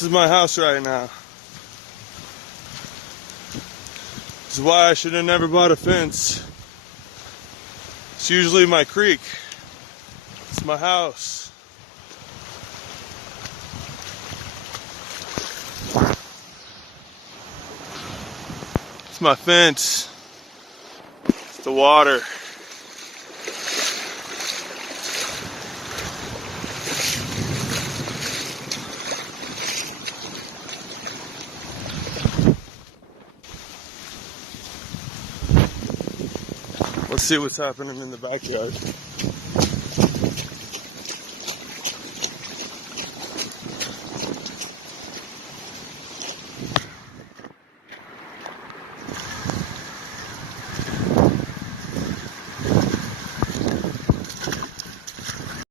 This is my house right now. This is why I should have never bought a fence. It's usually my creek. It's my house. It's my fence. It's the water. Let's see what's happening in the backyard.